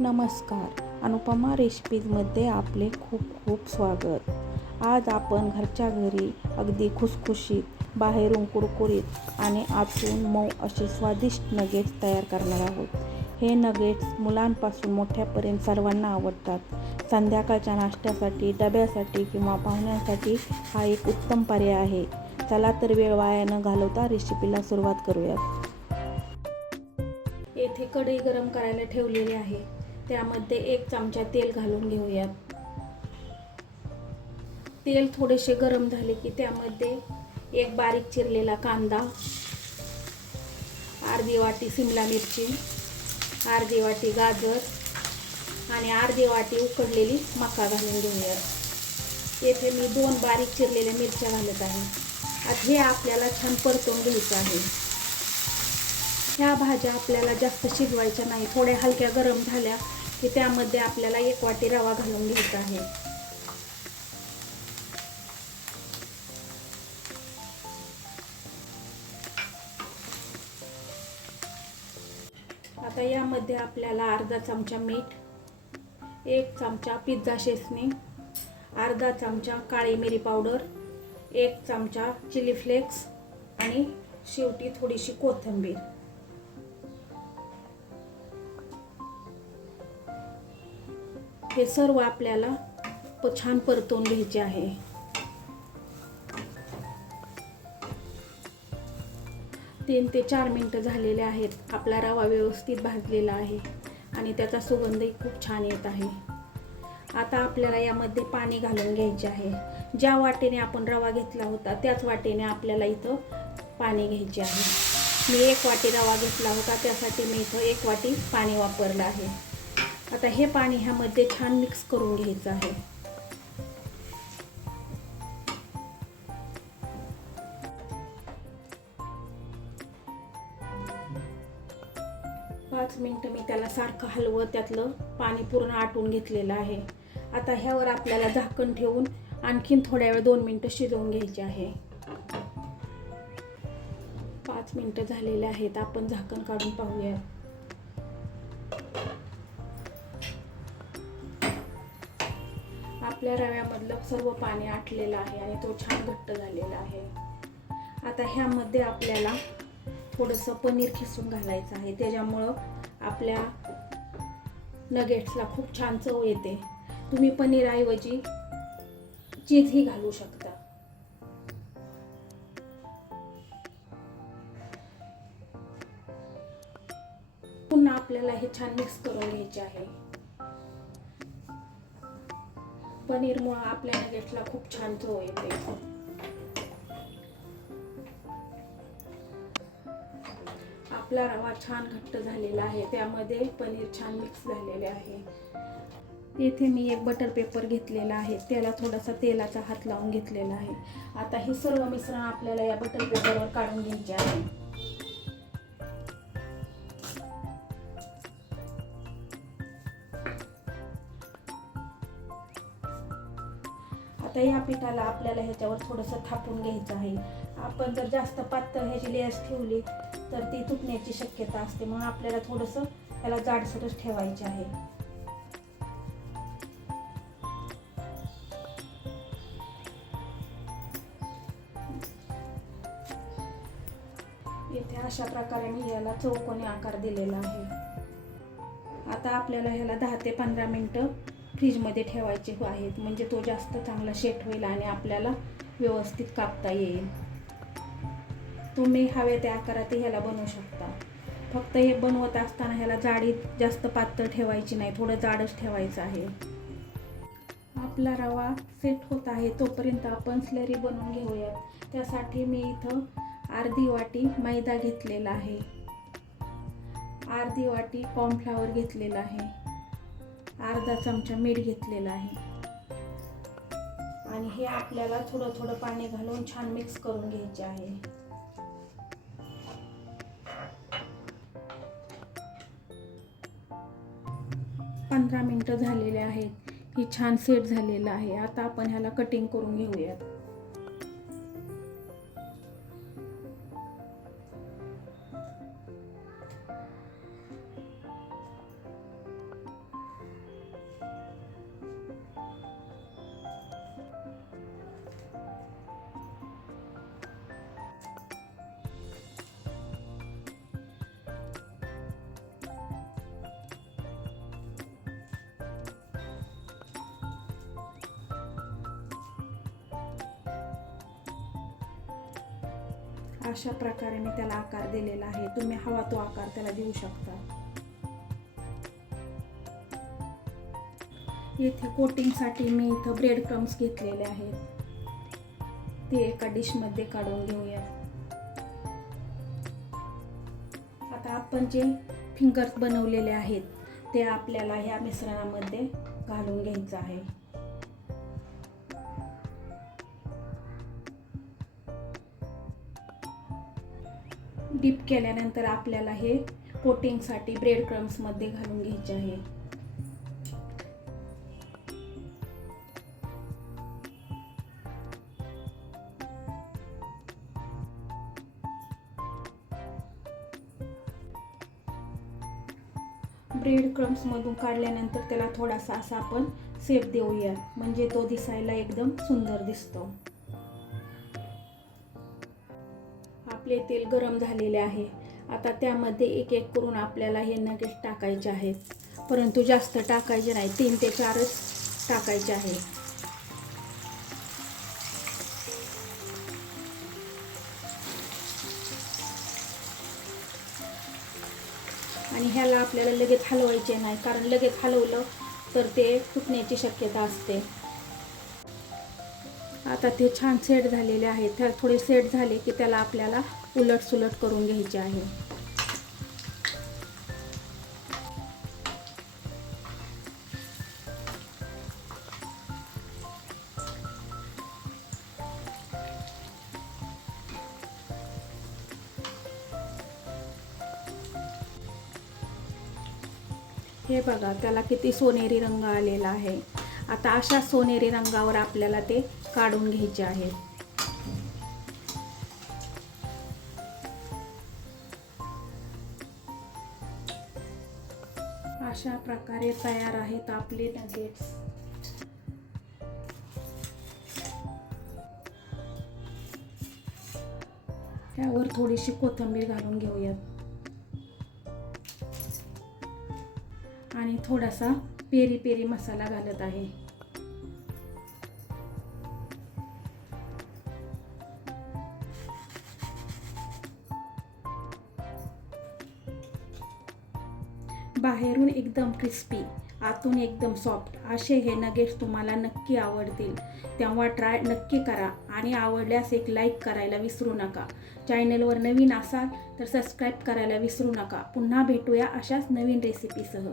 नमस्कार. अनुपमा रेसिपीजमध्ये आपले खूप खूप स्वागत. आज आपण घरच्या घरी अगदी खुसखुशीत, बाहेरून कुरकुरीत आणि आतून मऊ असे स्वादिष्ट नगेट्स तयार करणार आहोत. हे नगेट्स मुलांपासून मोठ्यापर्यंत सर्वांना आवडतात. संध्याकाळच्या नाश्त्यासाठी, डब्यासाठी किंवा पाहुण्यांसाठी हा एक उत्तम पर्याय आहे. चला तर वेळ वाया न घालवता रेसिपीला सुरुवात करूयात. येथे कढई गरम करायला ठेवलेली आहे. त्यामध्ये 1 चमचा तेल घालून घेऊयात. तेल थोडेसे गरम झाले की त्यामध्ये 1 बारीक चिरलेला कांदा, अर्धी वाटी सिमला मिरची, अर्धी वाटी गाजर आणि अर्धी वाटी उकडलेली मका घालून घेऊयात. येथे मी 2 बारीक चिरलेल्या मिरच्या घालत आहे. आता हे आपल्याला छान परतून घ्यायचं आहे. ह्या भाज्या आपल्याला जास्त शिजवायच्या नाही. थोड्या हलक्या गरम झाल्या की त्यामध्ये आपल्याला 1 वाटी रवा घालून घ्यायचा आहे. आता यामध्ये आपल्याला अर्धा चमचा मीठ, 1 चमचा पिझ्झा शेसनी, अर्धा चमचा काळी मिरी पावडर, 1 चमचा चिली फ्लेक्स आणि शेवटी थोडीशी कोथिंबीर. हे सर्व आपल्याला छान परतून घ्यायचे आहे. तीन ते 4 मिनिटं झालेले आहेत. आपला रवा व्यवस्थित भाजलेला आहे आणि त्याचा सुगंधही खूप छान येत आहे. आता आपल्याला यामध्ये पाणी घालून घ्यायचे आहे. ज्या वाटीने आपण रवा घेतला होता त्याच वाटीने आपल्याला इथं पाणी घ्यायचे आहे. मी 1 वाटी रवा घेतला होता, त्यासाठी मी इथं 1 वाटी पाणी वापरलं आहे. आता हे पाणी ह्यामध्ये छान मिक्स करून घ्यायचं आहे. पाच मिनिटं मी त्याला सारखं हलवत त्यातलं पाणी पूर्ण आटून घेतलेलं आहे. आता ह्यावर आपल्याला झाकण ठेवून आणखीन थोड्या वेळ 2 मिनिटं शिजवून घ्यायचे आहे. 5 मिनिटं झालेले आहेत. आपण झाकण काढून पाहूया. आपल्या रव्यामधलं सर्व पाणी आटलेलं आहे आणि तो छान घट्ट झालेला आहे. आता ह्यामध्ये आपल्याला थोडंसं पनीर खिसून घालायचं आहे. त्याच्यामुळं आपल्या नगेट्सला खूप छान चव येते. तुम्ही पनीरऐवजी चीजही घालू शकता. पुन्हा आपल्याला हे छान मिक्स करून घ्यायचे आहे. पनीरमुळे आपल्या नगेट्सला खूप छान चव येते. आपला रवा छान घट्ट झालेला आहे. त्यामध्ये पनीर छान मिक्स झालेले आहे. येथे मी 1 बटर पेपर घेतलेला आहे. त्याला थोडासा तेलाचा हात लावून घेतलेला आहे. आता हे सर्व मिश्रण आपल्याला या बटर पेपरवर काढून घ्यायचे आहे. आता या पिठाला आपल्याला ह्याच्यावर थोडंसं थापून घ्यायचं आहे. आपण जर जास्त पातळ ह्याची लेयर्स ठेवली तर ती तुटण्याची शक्यता असते, म्हणून आपल्याला थोडंसं ह्याला जाडसरच ठेवायचे आहे. इथे अशा प्रकारे मी ह्याला चौकोनी आकार दिलेला आहे. आता आपल्याला ह्याला 10 ते 15 मिनिटं फ्रीजमध्ये ठेवायचे आहेत, म्हणजे तो जास्त चांगला सेट होईल आणि आपल्याला व्यवस्थित कापता येईल. तुम्ही हवे त्या आकारात ह्याला बनवू शकता. फक्त हे बनवत असताना ह्याला जाडी जास्त पातळ ठेवायची नाही, थोडं जाडच ठेवायचं आहे. आपला रवा सेट होत आहे तोपर्यंत आपण स्लरी बनवून घेऊयात. त्यासाठी मी इथं अर्धी वाटी मैदा घेतलेला आहे, अर्धी वाटी कॉर्नफ्लॉवर घेतलेला आहे, अर्धा चमचा मीठ घेतलेला आहे आणि हे आपल्याला थोडं थोडं पाणी घालून छान मिक्स करून घ्यायचे आहे. पंधरा मिनिटं झालेले आहेत. ही छान सेट झालेलं आहे. आता आपण ह्याला कटिंग करून घेऊयात. अशा प्रकारे मी त्याला आकार दिलेला आहे. तुम्ही हवा तो आकार त्याला देऊ शकता. येथे कोटिंगसाठी मी इथं ब्रेड क्रम्स घेतलेले आहेत. ते एका डिशमध्ये काढून घेऊया. आता आपण जे फिंगर्स बनवलेले आहेत ते आपल्याला ह्या मिश्रणामध्ये घालून घ्यायचं आहे. डीप केल्यानंतर आपल्याला हे कोटिंगसाठी ब्रेड क्रम्समध्ये घालून घ्यायचे आहे. ब्रेड क्रम्समधून काढल्यानंतर त्याला थोडासा असा आपण शेप देऊया, म्हणजे तो दिसायला एकदम सुंदर दिसतो. आपले तेल गरम झालेले आहे. आता त्यामध्ये एक एक करून आपल्याला हे नगेट्स टाकायचे आहेत, परंतु जास्त टाकायचे नाही, 3 ते 4च टाकायचे आहेत. आणि ह्याला आपल्याला लगेच हलवायचे नाही, कारण लगेच हलवलं तर ते फुटण्याची शक्यता असते. आता ते छान सेट झालेले आहेत. त्याला थोडे सेट झाले की त्याला आपल्याला उलट सुलट करून घ्यायचे आहे. हे बघा, त्याला किती सोनेरी रंग आलेला आहे. आता अशा सोनेरी रंगावर आपल्याला ते काढून घ्यायचे आहे. अशा प्रकारे तयार आहेत आपले नगेट्स. त्यावर थोडीशी कोथिंबीर घालून घेऊयात आणि थोडासा पेरी पेरी मसाला घालत आहे. बाहेरून एकदम क्रिस्पी, आतून एकदम सॉफ्ट असे हे नगेट्स तुम्हाला नक्की आवडतील. तेव्हा ट्राय नक्की करा आणि आवडल्यास एक लाईक करायला विसरू नका. चॅनलवर नवीन असाल तर सबस्क्राईब करायला विसरू नका. पुन्हा भेटूया अशाच नवीन रेसिपीसह.